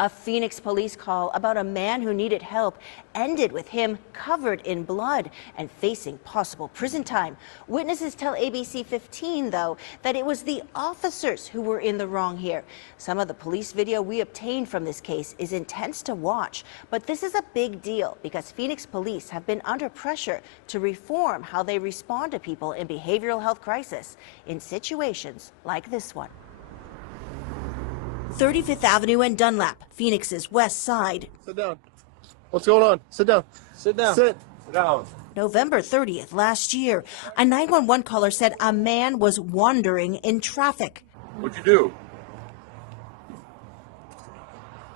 A Phoenix police call about a man who needed help ended with him covered in blood and facing possible prison time. Witnesses tell ABC15, though, that it was the officers who were in the wrong here. Some of the police video we obtained from this case is intense to watch, but this is a big deal because Phoenix police have been under pressure to reform how they respond to people in behavioral health crisis in situations like this one. 35th Avenue and Dunlap, Phoenix's west side. Sit down. What's going on? Sit down. Sit down. Sit down. November 30th last year, a 911 caller said a man was wandering in traffic. What'd you do?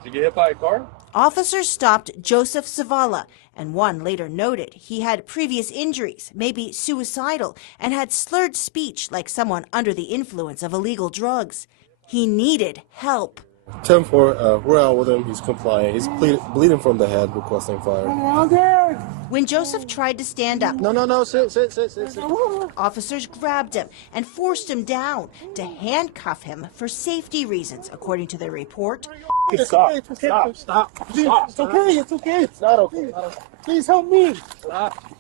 Did you get hit by a car? Officers stopped Joseph Zavala, and one later noted he had previous injuries, maybe suicidal, and had slurred speech like someone under the influence of illegal drugs. He needed help. 10-4, we're out with him. He's compliant. He's bleeding from the head, requesting fire. When Joseph tried to stand up, No, sit. officers grabbed him and forced him down to handcuff him for safety reasons, according to their report. Stop. It's okay. It's not okay. Please help me. Stop.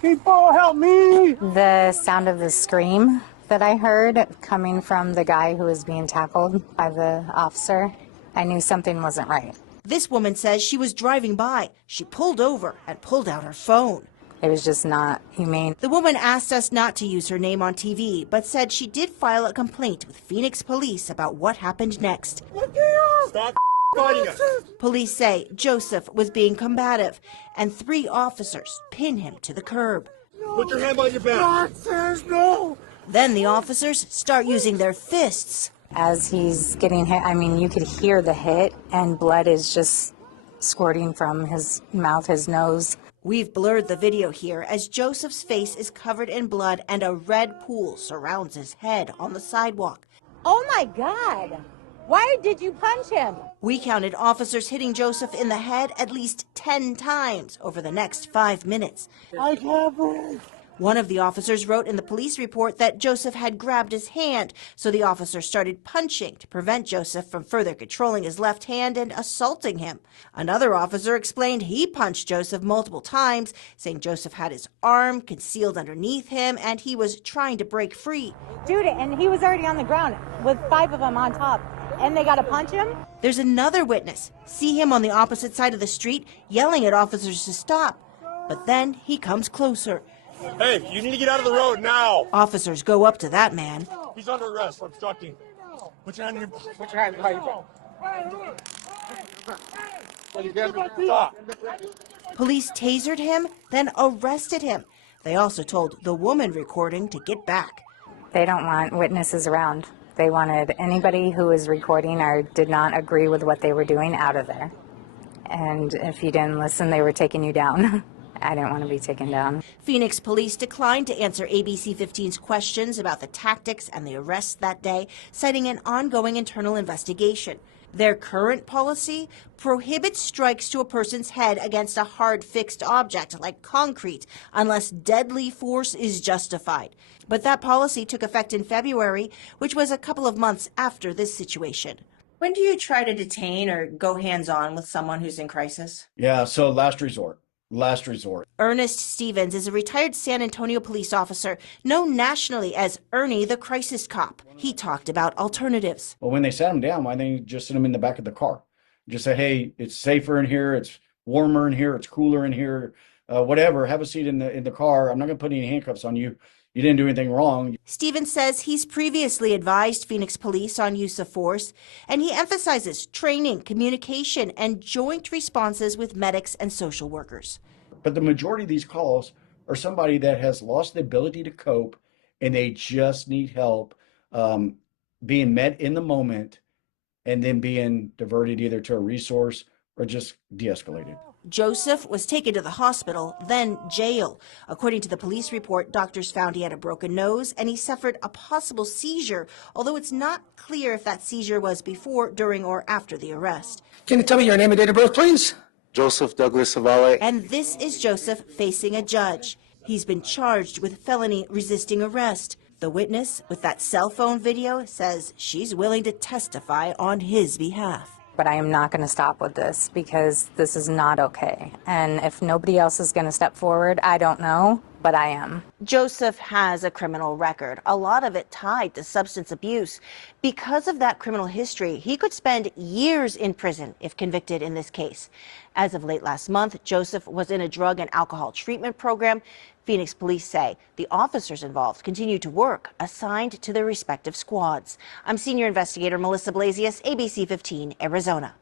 People, help me. The sound of the scream that I heard coming from the guy who was being tackled by the officer, I knew something wasn't right. This woman says she was driving by. She pulled over and pulled out her phone. It was just not humane. The woman asked us not to use her name on TV, but said she did file a complaint with Phoenix police about what happened next. Stop fighting us. Police say Joseph was being combative, and 3 officers pin him to the curb. Put your hand on your back. No. Then the officers start using their fists. As he's getting hit, I mean, you could hear the hit, and blood is just squirting from his mouth, his nose. We've blurred the video here as Joseph's face is covered in blood and a red pool surrounds his head on the sidewalk. Oh my God! Why did you punch him? We counted officers hitting Joseph in the head at least 10 times over the next 5 minutes. I can't breathe. One of the officers wrote in the police report that Joseph had grabbed his hand, so the officer started punching to prevent Joseph from further controlling his left hand and assaulting him. Another officer explained he punched Joseph multiple times, saying Joseph had his arm concealed underneath him and he was trying to break free. Dude, and he was already on the ground with 5 of them on top, and they got to punch him? There's another witness. See him on the opposite side of the street yelling at officers to stop. But then he comes closer. Hey, you need to get out of the road now. Officers go up to that man. He's under arrest for obstructing. Put your hand behind your back. Stop. Police tasered him, then arrested him. They also told the woman recording to get back. They don't want witnesses around. They wanted anybody who was recording or did not agree with what they were doing out of there. And if you didn't listen, they were taking you down. I didn't want to be taken down. Phoenix police declined to answer ABC15's questions about the tactics and the arrests that day, citing an ongoing internal investigation. Their current policy prohibits strikes to a person's head against a hard fixed object like concrete unless deadly force is justified. But that policy took effect in February, which was a couple of months after this situation. When do you try to detain or go hands-on with someone who's in crisis? Yeah, so last resort. Ernest Stevens is a retired San Antonio police officer, known nationally as Ernie the Crisis Cop. He talked about alternatives. Well, when they sat him down, why didn't they just sit him in the back of the car? Just say, hey, it's safer in here, it's warmer in here, it's cooler in here, whatever. Have a seat in the car. I'm not going to put any handcuffs on you. You didn't do anything wrong. Stevens says he's previously advised Phoenix police on use of force, and he emphasizes training, communication, and joint responses with medics and social workers. But the majority of these calls are somebody that has lost the ability to cope, and they just need help being met in the moment and then being diverted either to a resource or just de-escalated. Joseph was taken to the hospital, then jail. According to the police report, doctors found he had a broken nose and he suffered a possible seizure, although it's not clear if that seizure was before, during, or after the arrest. Can you tell me your name and date of birth, please? Joseph Douglas Zavala. And this is Joseph facing a judge. He's been charged with felony resisting arrest. The witness with that cell phone video says she's willing to testify on his behalf. but I am not going to stop with this because this is not okay. And if nobody else is going to step forward, I don't know, but I am. Joseph has a criminal record, a lot of it tied to substance abuse. Because of that criminal history, he could spend years in prison if convicted in this case. As of late last month, Joseph was in a drug and alcohol treatment program. Phoenix police say the officers involved continue to work, assigned to their respective squads. I'm senior investigator Melissa Blasius, ABC 15 Arizona.